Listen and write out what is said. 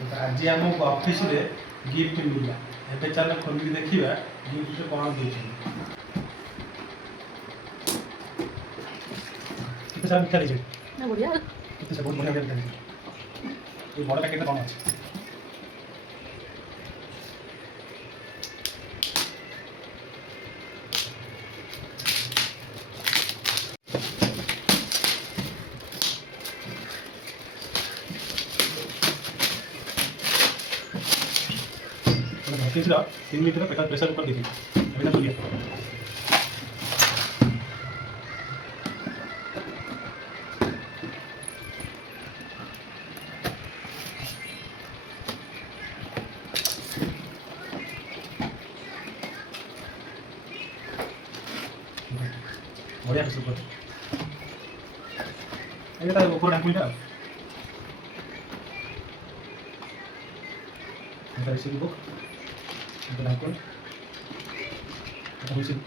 आज आम ऑफिस रे गिफ्ट मिला एबे चल खोल देखा गिफ्ट कौन दे सारा मिठा दीजिए ना बढ़िया कितने बहुत बढ़िया मिठा दीजिए ये बड़ा पैकेट कौन अच्छे तीसरा 3 लीटर प्रेशर कुकर देखिए अभी ना बोलिए बढ़िया प्रेशर कुकर ये तो ऊपर ढाकुलटा এটা রেসিপি বুক এটা ঢাকুন এটা হুইসেল